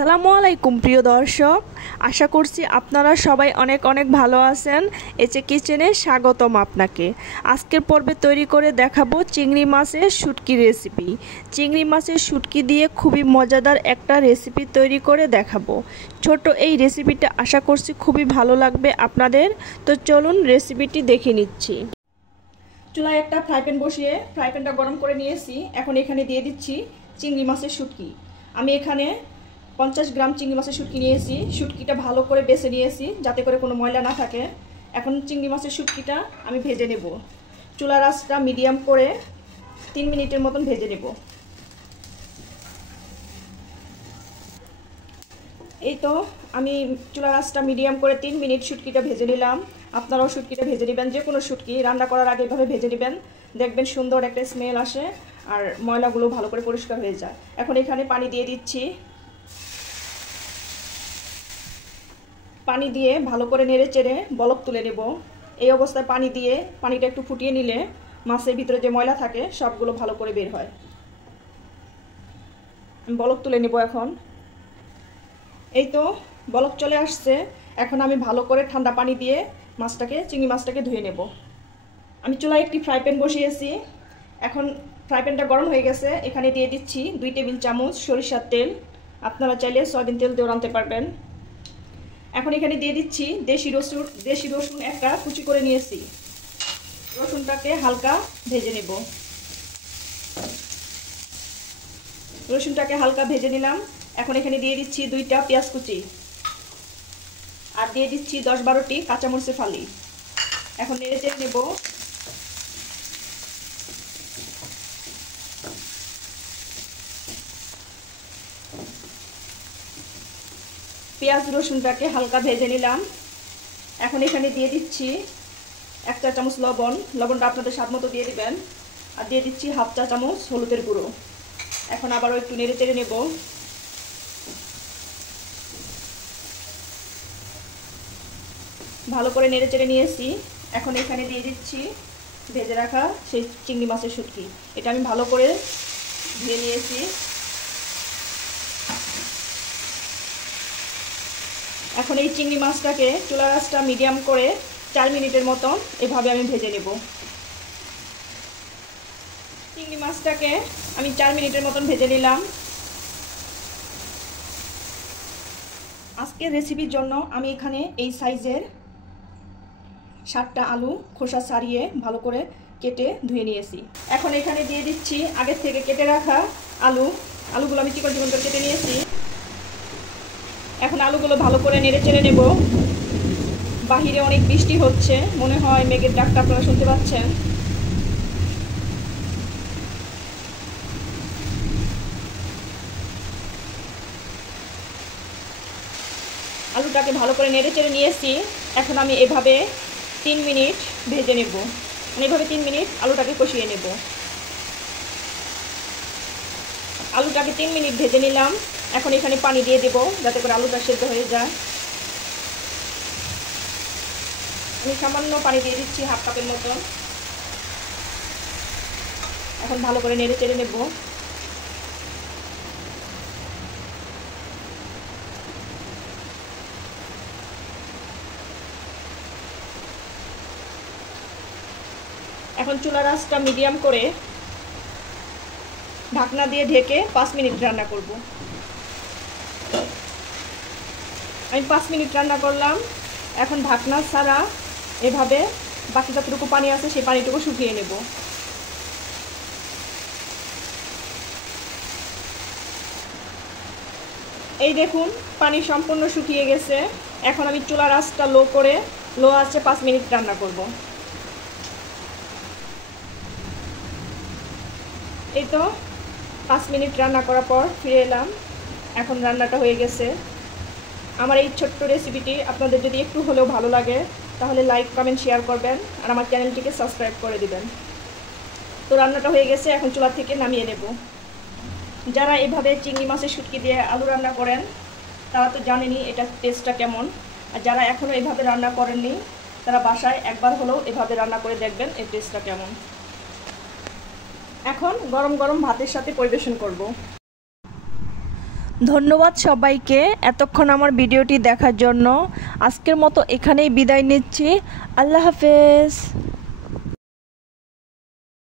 আসসালামু আলাইকুম প্রিয় দর্শক, আশা করছি আপনারা সবাই অনেক অনেক ভালো আছেন। এচে কিচেনে স্বাগতম আপনাকে। আজকের পর্বে তৈরি করে দেখাবো চিংড়ি মাছের শুটকি রেসিপি। চিংড়ি মাছের শুটকি দিয়ে খুবই মজাদার একটা রেসিপি তৈরি করে দেখাবো। ছোট এই রেসিপিটা আশা করছি খুবই ভালো লাগবে আপনাদের। তো চলুন রেসিপিটি দেখে নিচ্ছি। চুলায় একটা ফ্রাই প্যান বসিয়ে ফ্রাই প্যানটা গরম করে নিয়েছি। এখন এখানে দিয়ে দিচ্ছি চিংড়ি মাছের শুটকি। আমি এখানে 50 গ্রাম চিংড়ি মাছের শুটকি নিয়েছি। শুটকিটা ভালো করে বেছে নিয়েছি যাতে করে কোনো ময়লা না থাকে। এখন চিংড়ি মাছের শুটকিটা আমি ভেজে নেব। চুলার আঁচটা মিডিয়াম করে 3 মিনিটের মতন ভেজে নেব। এই তো আমি চুলার আঁচটা মিডিয়াম করে 3 মিনিট শুটকিটা ভেজে নিলাম। আপনারাও শুটকিটা ভেজে নেবেন। যে কোনো শুটকি রান্না করার আগে এভাবে ভেজে নেবেন, দেখবেন সুন্দর একটা স্মেল আসে আর ময়লাগুলো ভালো করে পরিষ্কার হয়ে যায়। এখন এখানে পানি দিয়ে দিচ্ছি। পানি দিয়ে ভালো করে নেড়ে চেড়ে বলক তুলে নেব। এই অবস্থায় পানি দিয়ে পানিটা একটু ফুটিয়ে নিলে মাছের ভিতরে যে ময়লা থাকে সবগুলো ভালো করে বের হয়। বলক তুলে নেব এখন। এই তো বলক চলে আসছে। এখন আমি ভালো করে ঠান্ডা পানি দিয়ে চিংড়ি মাছটাকে ধুয়ে নেব। আমি চুলায় একটি ফ্রাই প্যান বসিয়েছি। এখন ফ্রাই প্যানটা গরম হয়ে গেছে। এখানে দিয়ে দিচ্ছি 2 টেবিল চামচ সরিষার তেল। আপনারা চাইলে সয়াবিন তেল দিয়েও রাঁধতে পারবেন। এখন এখানে দিয়ে দিচ্ছি দেশি রসুন একটা কুচি করে নিয়েছি। রসুনটাকে হালকা ভেজে নেব। রসুনটাকে হালকা ভেজে নিলাম। এখন এখানে দিয়ে দিচ্ছি 2টা পেঁয়াজ কুচি আর দিয়ে দিচ্ছি 10-12টি কাঁচামরিচের ফালি। এখন নেড়ে চেড়ে নেব। পেঁয়াজ রসুনটাকে হালকা ভেজে নিলাম। এখন এখানে দিয়ে দিচ্ছি 1 চা চামচ লবণ। লবণটা আপনাদের স্বাদ মতো দিয়ে দিবেন। আর দিয়ে দিচ্ছি 1/2 চা চামচ হলুদের গুঁড়ো। এখন আবারও একটু নেড়ে চেড়ে নেব। ভালো করে নেড়ে চেড়ে নিয়েছি। এখন এখানে দিয়ে দিচ্ছি ভেজে রাখা সেই চিংড়ি মাছের শুটকি। এটা আমি ভালো করে ধুয়ে নিয়েছি। এখন এই চিংড়ি মাছটাকে চুলার আঁচটা মিডিয়াম করে 4 মিনিটের মতন এভাবে আমি ভেজে নেব। চিংড়ি মাছটাকে আমি 4 মিনিটের মতন ভেজে নিলাম। আজকের রেসিপির জন্য আমি এখানে এই সাইজের 7টা আলু খোসা ছাড়িয়ে ভালো করে কেটে ধুয়ে নিয়েছি। এখন এখানে দিয়ে দিচ্ছি আগের থেকে কেটে রাখা আলুগুলো আমি চিকন চিকন করে কেটে নিয়েছি। এখন আলুগুলো ভালো করে নেড়ে চেড়ে নেব। বাহিরে অনেক বৃষ্টি হচ্ছে, মনে হয় মেঘের ডাকটা আপনারা শুনতে পাচ্ছেন। আলুটাকে ভালো করে নেড়ে চেড়ে নিয়েছি। এখন আমি এভাবে 3 মিনিট ভেজে নেব। মানে এভাবে 3 মিনিট আলুটাকে কষিয়ে নেব। আলুটাকে 3 মিনিট ভেজে নিলাম। এখন এখানে পানি দিয়ে দেব যাতে করে আলুটা সেদ্ধ হয়ে যায়। আমি সামান্য পানি দিয়ে দিচ্ছি 1/2 কাপের মতো। এখন ভালো করে নেড়ে চেড়ে নেব। এখন চুলার আঁচটা মিডিয়াম করে ঢাকনা দিয়ে ঢেকে 5 মিনিট রান্না করব। আমি 5 মিনিট রান্না করলাম। এখন ঢাকনা ছাড়া এভাবে বাকি যতটুকু পানি আছে সেই পানিটুকু শুকিয়ে নেব। এই দেখুন পানি সম্পূর্ণ শুকিয়ে গেছে। এখন আমি চুলার আঁচটা লো আঁচে 5 মিনিট রান্না করব। এই তো 5 মিনিট রান্না করার পর ফিরে এলাম। এখন রান্নাটা হয়ে গেছে। আমার এই ছোট্ট রেসিপিটি আপনাদের যদি একটু হলেও ভালো লাগে তাহলে লাইক কমেন্ট শেয়ার করবেন আর আমার চ্যানেলটিকে সাবস্ক্রাইব করে দিবেন। তো রান্নাটা হয়ে গেছে, এখন চুলা থেকে নামিয়ে নেব। যারা এভাবে চিংড়ি মাছের শুটকি দিয়ে আলু রান্না করেন তারা তো জানেনই এটা টেস্টটা কেমন। আর যারা এখনও এভাবে রান্না করেননি তারা বাসায় একবার হলেও এভাবে রান্না করে দেখবেন এর টেস্টটা কেমন। এখন গরম গরম ভাতের সাথে পরিবেশন করব। ধন্যবাদ সবাইকে এতক্ষণ আমার ভিডিওটি দেখার জন্য। আজকের মতো এখানেই বিদায় নিচ্ছি। আল্লাহ হাফেজ।